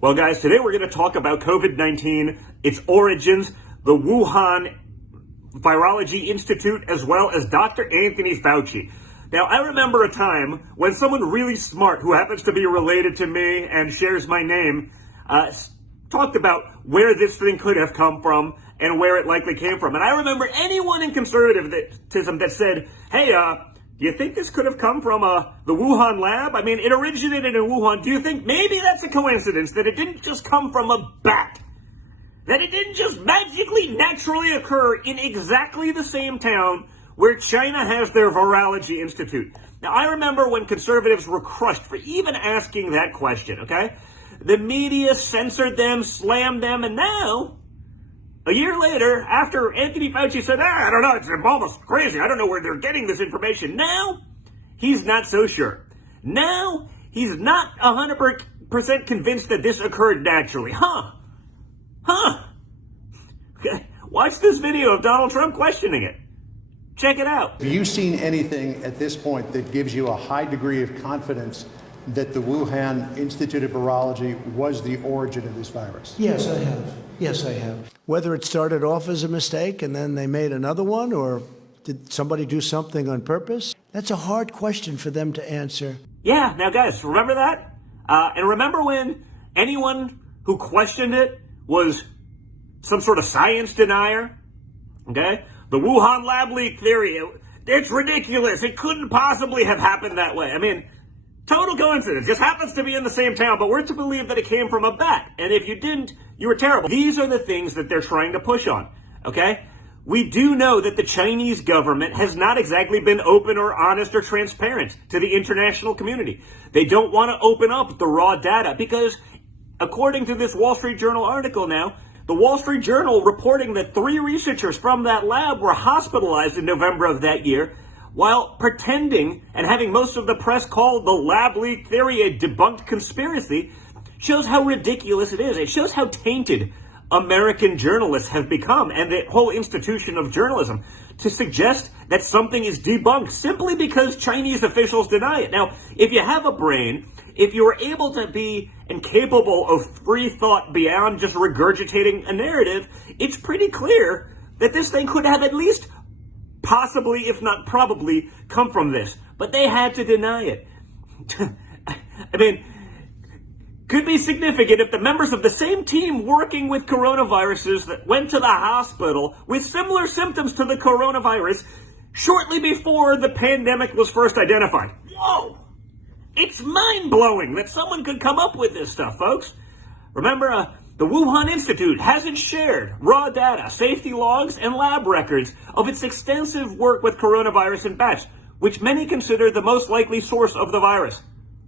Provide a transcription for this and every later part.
Well, guys, today we're going to talk about COVID-19, its origins, the Wuhan Virology Institute, as well as Dr. Anthony Fauci. Now, I remember a time when someone really smart, who happens to be related to me and shares my name, talked about where this thing could have come from and where it likely came from. And I remember anyone in conservatism that said, hey, do you think this could have come from the Wuhan lab? I mean, it originated in Wuhan. Do you think maybe that's a coincidence that it didn't just come from a bat? That it didn't just magically, naturally occur in exactly the same town where China has their Virology Institute? Now, I remember when conservatives were crushed for even asking that question, okay? The media censored them, slammed them, and now, a year later, after Anthony Fauci said, I don't know, it's almost crazy, I don't know where they're getting this information, now he's not so sure. Now he's not 100% convinced that this occurred naturally. Okay. Watch this video of Donald Trump questioning it. Check it out. Have you seen anything at this point that gives you a high degree of confidence that the Wuhan Institute of Virology was the origin of this virus? Yes, I have. Yes, I have. Whether it started off as a mistake and then they made another one, or did somebody do something on purpose? That's a hard question for them to answer. Yeah, now guys, remember that? And remember when anyone who questioned it was some sort of science denier? Okay? The Wuhan lab leak theory, it's ridiculous. It couldn't possibly have happened that way. I mean, total coincidence. Just happens to be in the same town, but we're to believe that it came from a bat. And if you didn't, you were terrible. These are the things that they're trying to push on, okay? We do know that the Chinese government has not exactly been open or honest or transparent to the international community. They don't want to open up the raw data because, according to this Wall Street Journal article now, the Wall Street Journal reporting that 3 researchers from that lab were hospitalized in November of that year while pretending and having most of the press call the lab leak theory a debunked conspiracy shows how ridiculous it is. It shows how tainted American journalists have become and the whole institution of journalism to suggest that something is debunked simply because Chinese officials deny it. Now, if you have a brain, if you are able to be incapable of free thought beyond just regurgitating a narrative, it's pretty clear that this thing could have at least possibly, if not probably, come from this. But they had to deny it. I mean, could be significant if the members of the same team working with coronaviruses that went to the hospital with similar symptoms to the coronavirus shortly before the pandemic was first identified. Whoa! It's mind-blowing that someone could come up with this stuff, folks. Remember, the Wuhan Institute hasn't shared raw data, safety logs, and lab records of its extensive work with coronavirus in bats, which many consider the most likely source of the virus.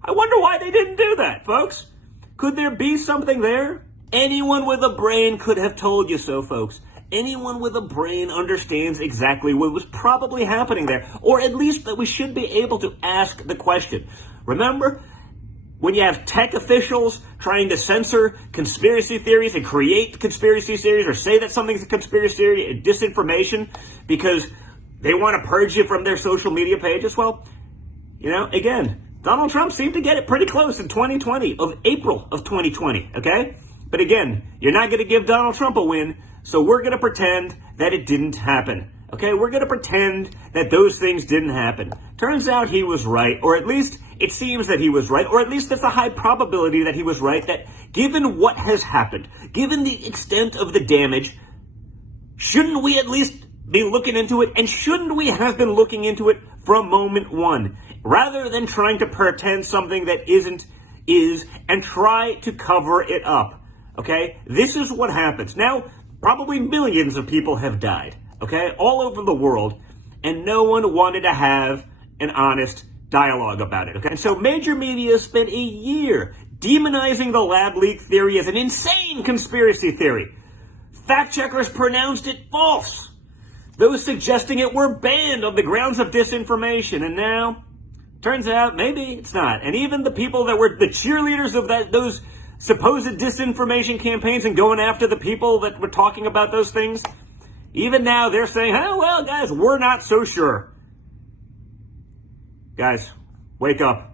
I wonder why they didn't do that, folks. Could there be something there? Anyone with a brain could have told you so, folks. Anyone with a brain understands exactly what was probably happening there, or at least that we should be able to ask the question. Remember, when you have tech officials trying to censor conspiracy theories and create conspiracy theories or say that something's a conspiracy theory and disinformation because they want to purge you from their social media pages, well, again, Donald Trump seemed to get it pretty close in 2020, of April of 2020, okay? But again, you're not going to give Donald Trump a win, so we're going to pretend that it didn't happen, okay? We're going to pretend that those things didn't happen. Turns out he was right, or at least it seems that he was right, or at least there's a high probability that he was right, that given what has happened, given the extent of the damage, shouldn't we at least be looking into it? And shouldn't we have been looking into it from moment one, rather than trying to pretend something that isn't is and try to cover it up? Okay, this is what happens. Now, probably millions of people have died, okay, all over the world, and no one wanted to have an honest dialogue about it, okay? And so major media spent a year demonizing the lab leak theory as an insane conspiracy theory. Fact checkers pronounced it false. Those suggesting it were banned on the grounds of disinformation, and now, turns out, maybe it's not. And even the people that were the cheerleaders of those supposed disinformation campaigns and going after the people that were talking about those things, even now they're saying, oh, well, guys, we're not so sure. Guys, wake up.